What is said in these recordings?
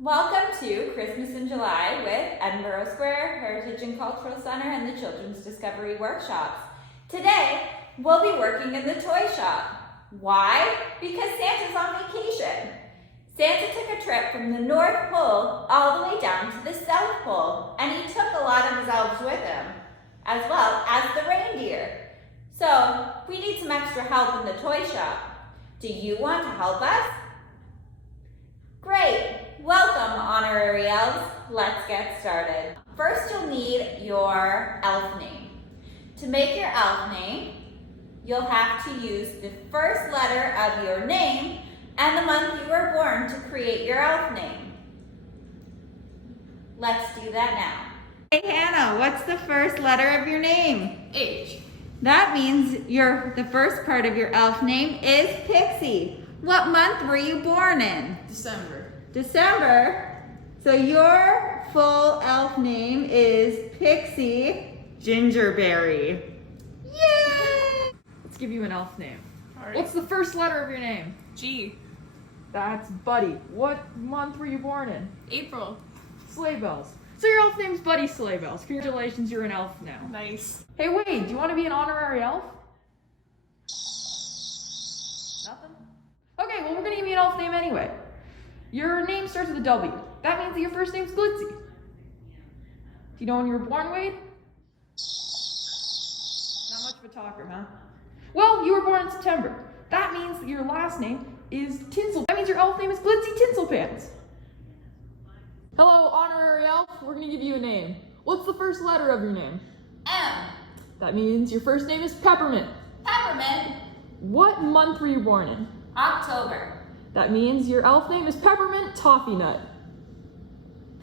Welcome to Christmas in July with Edinburgh Square, Heritage and Cultural Center, and the Children's Discovery Workshops. Today, we'll be working in the toy shop. Why? Because Santa's on vacation. Santa took a trip from the North Pole all the way down to the South Pole, and he took a lot of his elves with him, as well as the reindeer. So, we need some extra help in the toy shop. Do you want to help us? Great! Welcome, honorary elves. Let's get started. First, you'll need your elf name. To make your elf name, you'll have to use the first letter of your name and the month you were born to create your elf name. Let's do that now. Hey Hannah, what's the first letter of your name? H. That means the first part of your elf name is Pixie. What month were you born in? December. So your full elf name is Pixie Gingerberry. Yay! Let's give you an elf name. Alright. What's the first letter of your name? G. That's Buddy. What month were you born in? April. Sleigh bells. So your elf name's Buddy Sleigh Bells. Congratulations, you're an elf now. Nice. Hey Wade, do you want to be an honorary elf? Nothing? Okay, well we're gonna give you an elf name anyway. Your name starts with a W. That means that your first name's Glitzy. Do you know when you were born, Wade? Not much of a talker, huh? Well, you were born in September. That means that your last name is Tinsel. That means your elf name is Glitzy Tinselpants. Hello, honorary elf. We're gonna give you a name. What's the first letter of your name? M. That means your first name is Peppermint. Peppermint. What month were you born in? October. That means your elf name is Peppermint Toffee Nut.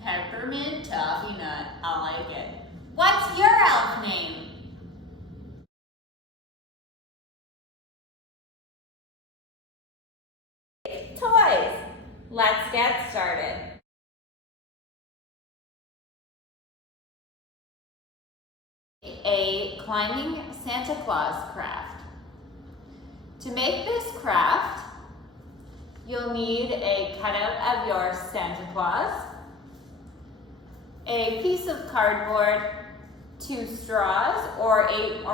Peppermint Toffee Nut. I like it. What's your elf name? Toys. Let's get started. A climbing Santa Claus craft. To make this craft, you'll need a cutout of your Santa Claus, a piece of cardboard, 2 straws, or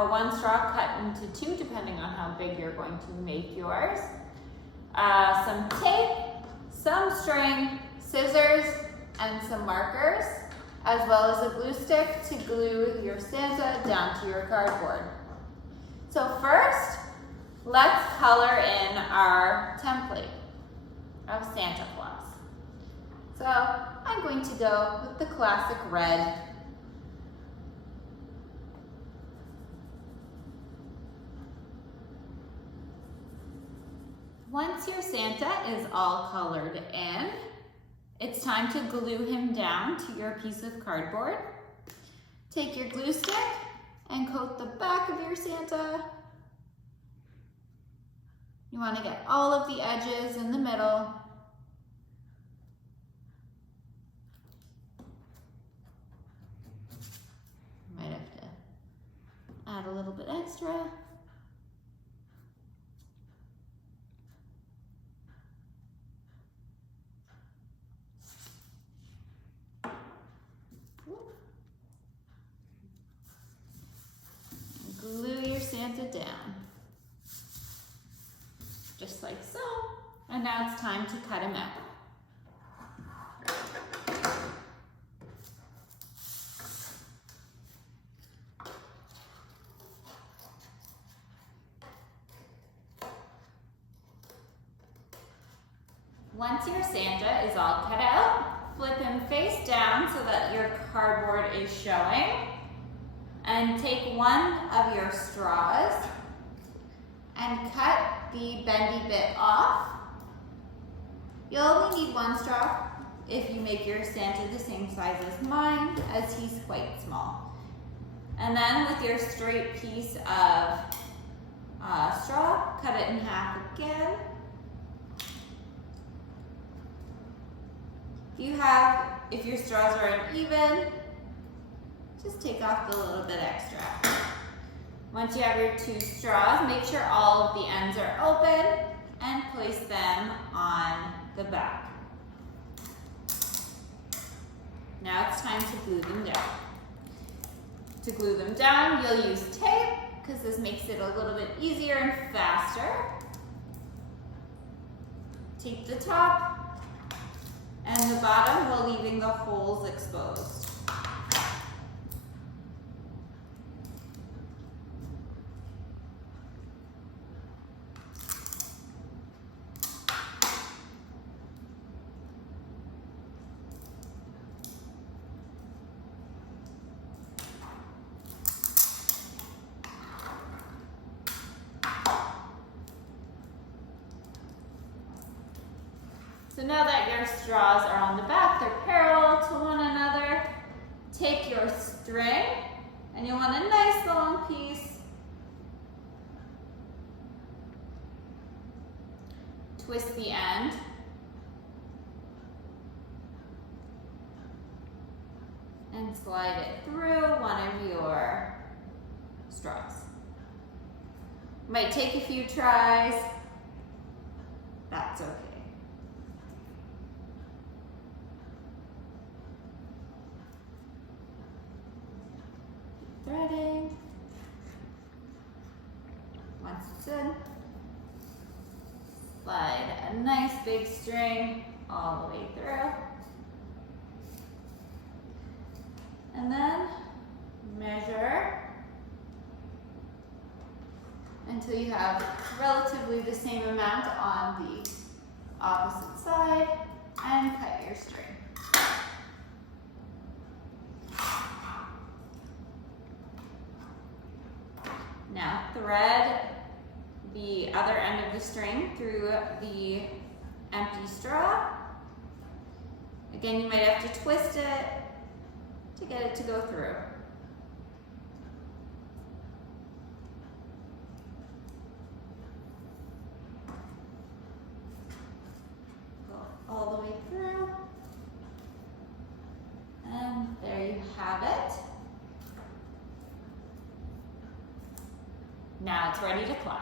one straw cut into 2, depending on how big you're going to make yours, some tape, some string, scissors, and some markers, as well as a glue stick to glue your Santa down to your cardboard. So first, let's color in our template of Santa Claus. So I'm going to go with the classic red. Once your Santa is all colored in, it's time to glue him down to your piece of cardboard. Take your glue stick and coat the back of your Santa. You want to get all of the edges in the middle. Might have to add a little bit extra. Glue your Santa down. Just like so. And now it's time to cut him out. Once your Santa is all cut out, flip him face down so that your cardboard is showing. And take one of your straws and cut the bendy bit off. You'll only need 1 straw if you make your Santa the same size as mine, as he's quite small. And then with your straight piece of straw, cut it in half again. If your straws are uneven, just take off the little bit extra. Once you have your 2 straws, make sure all of the ends are open and place them on the back. Now it's time to glue them down. To glue them down, you'll use tape because this makes it a little bit easier and faster. Tape the top and the bottom while leaving the holes exposed. So now that your straws are on the back, they're parallel to one another, take your string, and you want a nice long piece. Twist the end. And slide it through one of your straws. Might take a few tries. That's okay. Threading. Once it's in, slide a nice big string all the way through. And then measure until you have relatively the same amount on the opposite side and cut your string. Now thread the other end of the string through the empty straw. Again, you might have to twist it to get it to go through. Go all the way through. And there you have it. Now it's ready to climb.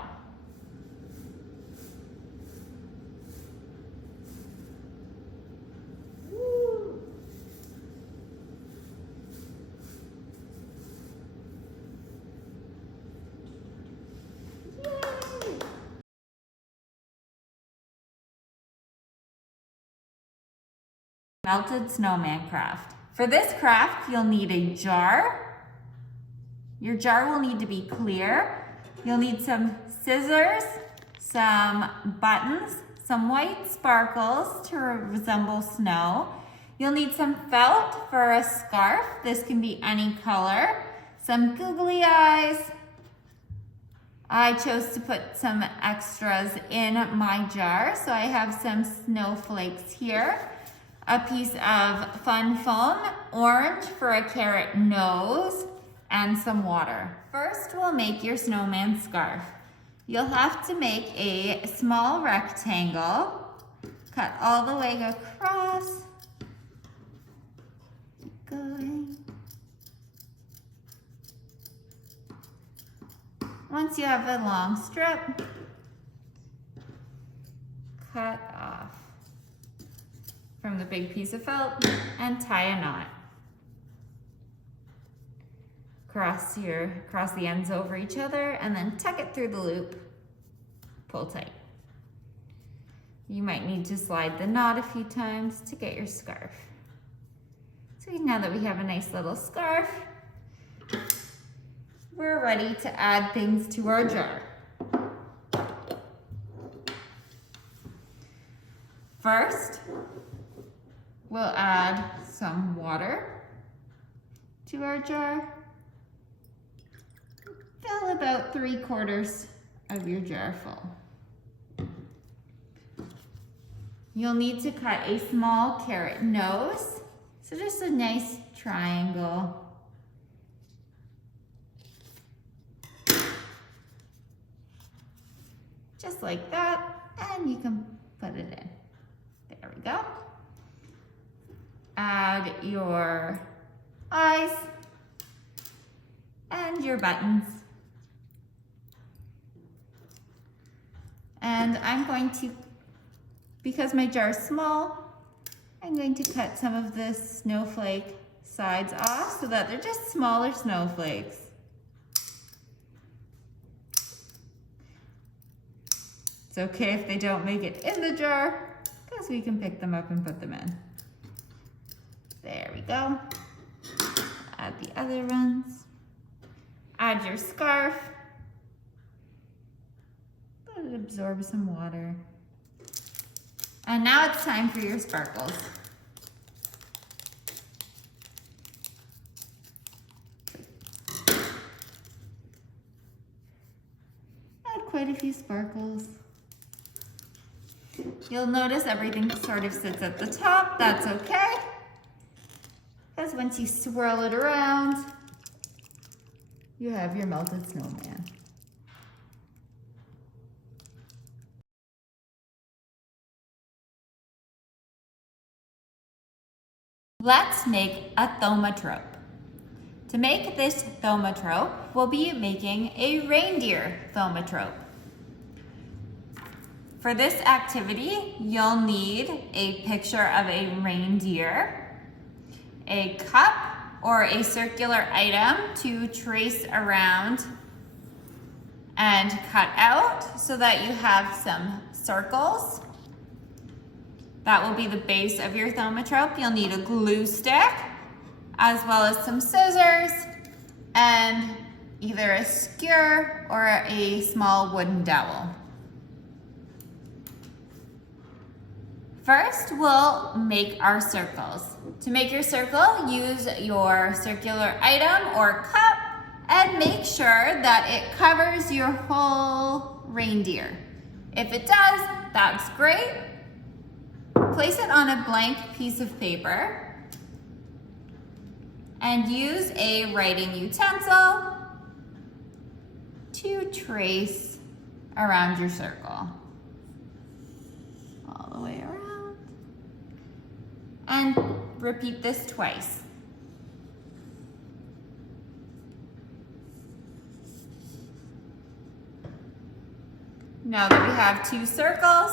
Woo. Yay. Melted snowman craft. For this craft, you'll need a jar. Your jar will need to be clear. You'll need some scissors, some buttons, some white sparkles to resemble snow. You'll need some felt for a scarf. This can be any color. Some googly eyes. I chose to put some extras in my jar, so I have some snowflakes here. A piece of fun foam, orange for a carrot nose, and some water. First, we'll make your snowman scarf. You'll have to make a small rectangle, cut all the way across. Keep going. Once you have a long strip, cut off from the big piece of felt and tie a knot. Cross the ends over each other and then tuck it through the loop. Pull tight. You might need to slide the knot a few times to get your scarf. So now that we have a nice little scarf, we're ready to add things to our jar. First, we'll add some water to our jar. Fill about 3/4 of your jar full. You'll need to cut a small carrot nose. So just a nice triangle. Just like that, and you can put it in. There we go. Add your eyes and your buttons. And I'm going to, because my jar is small, I'm going to cut some of the snowflake sides off so that they're just smaller snowflakes. It's okay if they don't make it in the jar, because we can pick them up and put them in. There we go. Add the other ones. Add your scarf. Let it absorb some water. And now it's time for your sparkles. Add quite a few sparkles. You'll notice everything sort of sits at the top. That's okay. Because once you swirl it around, you have your melted snowman. Let's make a thaumotrope. To make this thaumotrope, we'll be making a reindeer thaumotrope. For this activity, you'll need a picture of a reindeer, a cup or a circular item to trace around and cut out so that you have some circles. That will be the base of your thaumotrope. You'll need a glue stick, as well as some scissors, and either a skewer or a small wooden dowel. First, we'll make our circles. To make your circle, use your circular item or cup and make sure that it covers your whole reindeer. If it does, that's great. Place it on a blank piece of paper and use a writing utensil to trace around your circle. All the way around. And repeat this twice. Now that we have 2 circles,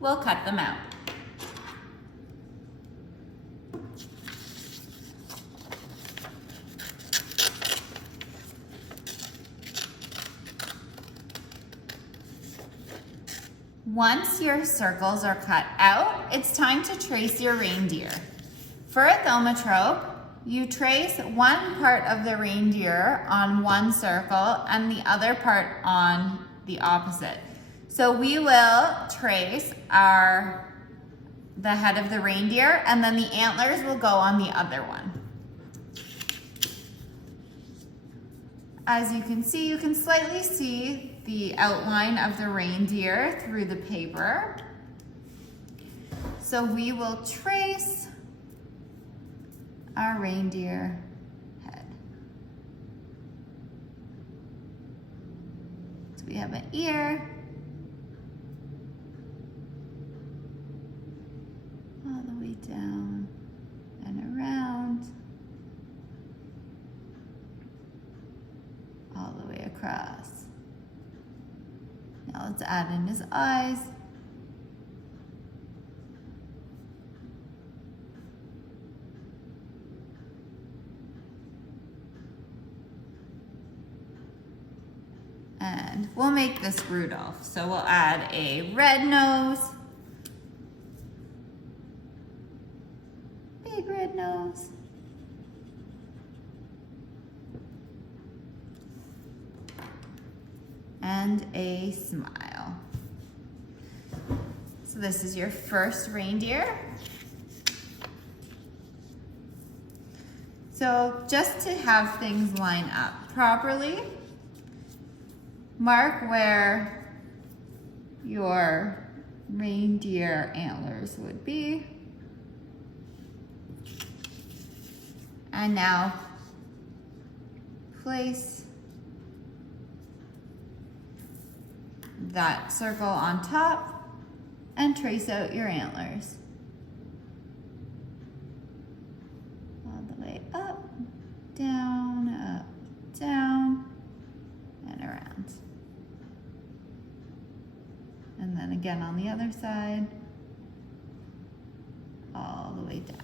we'll cut them out. Once your circles are cut out, it's time to trace your reindeer. For a thaumotrope, you trace one part of the reindeer on one circle and the other part on the opposite. So we will trace the head of the reindeer, and then the antlers will go on the other one. As you can slightly see the outline of the reindeer through the paper. So we will trace our reindeer head. So we have an ear, all the way down and around, all the way across. Now let's add in his eyes. And we'll make this Rudolph. So we'll add a red nose, big red nose, and a smile. So this is your first reindeer. So just to have things line up properly, mark where your reindeer antlers would be. And now place that circle on top and trace out your antlers. All the way up, down, and around. And then again on the other side, all way down.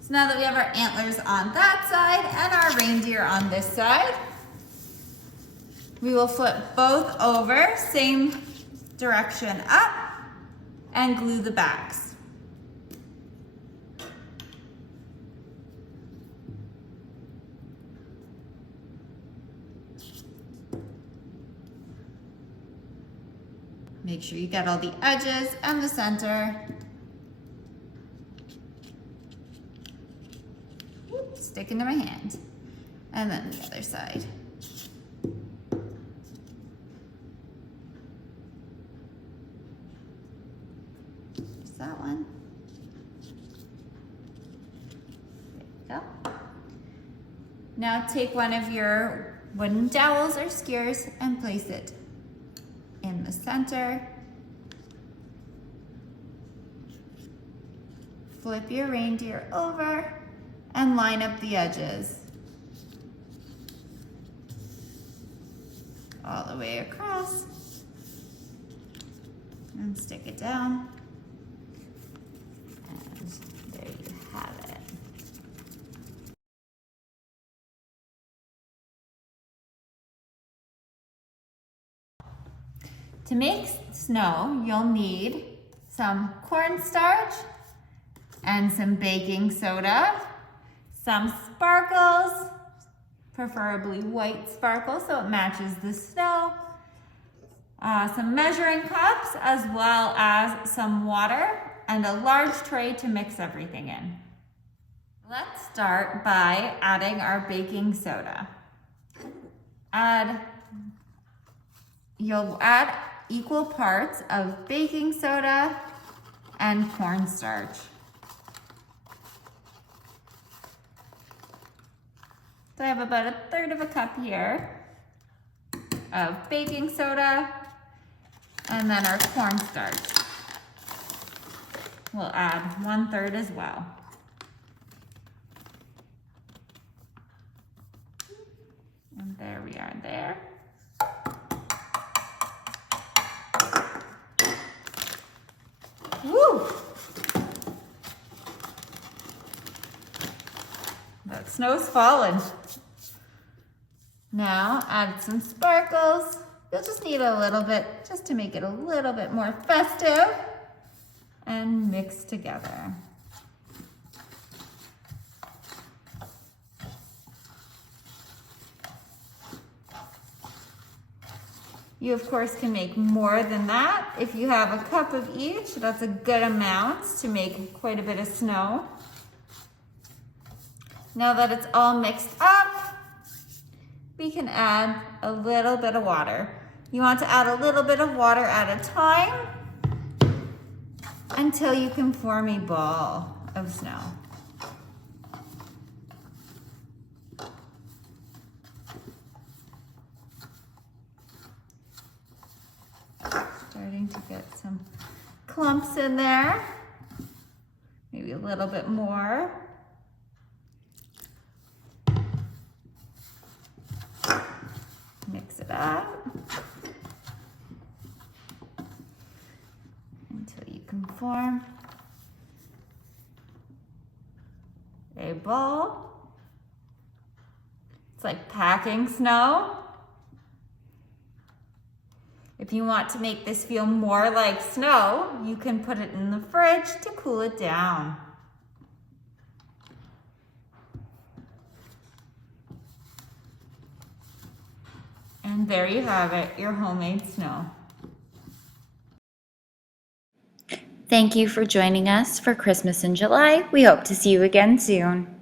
So now that we have our antlers on that side and our reindeer on this side, we will flip both over, same direction up, and glue the backs. Make sure you get all the edges and the center. Stick into my hand. And then the other side. Just that one. There you go. Now take one of your wooden dowels or skewers and place it in the center. Flip your reindeer over and line up the edges all the way across and stick it down. And there you have it. To make snow, you'll need some cornstarch and some baking soda, some sparkles, preferably white sparkles so it matches the snow, some measuring cups, as well as some water and a large tray to mix everything in. Let's start by adding our baking soda. You'll add equal parts of baking soda and cornstarch. So I have about 1/3 of a cup here of baking soda, and then our cornstarch. We'll add 1/3 as well. And there we are there. Woo! That snow's falling. Now add some sparkles. You'll just need a little bit just to make it a little bit more festive, and mix together. You of course can make more than that. If you have a cup of each, that's a good amount to make quite a bit of snow. Now that it's all mixed up, we can add a little bit of water. You want to add a little bit of water at a time until you can form a ball of snow. Starting to get some clumps in there. Maybe a little bit more. Mix it up until you can form a ball. It's like packing snow. If you want to make this feel more like snow, you can put it in the fridge to cool it down. And there you have it, your homemade snow. Thank you for joining us for Christmas in July. We hope to see you again soon.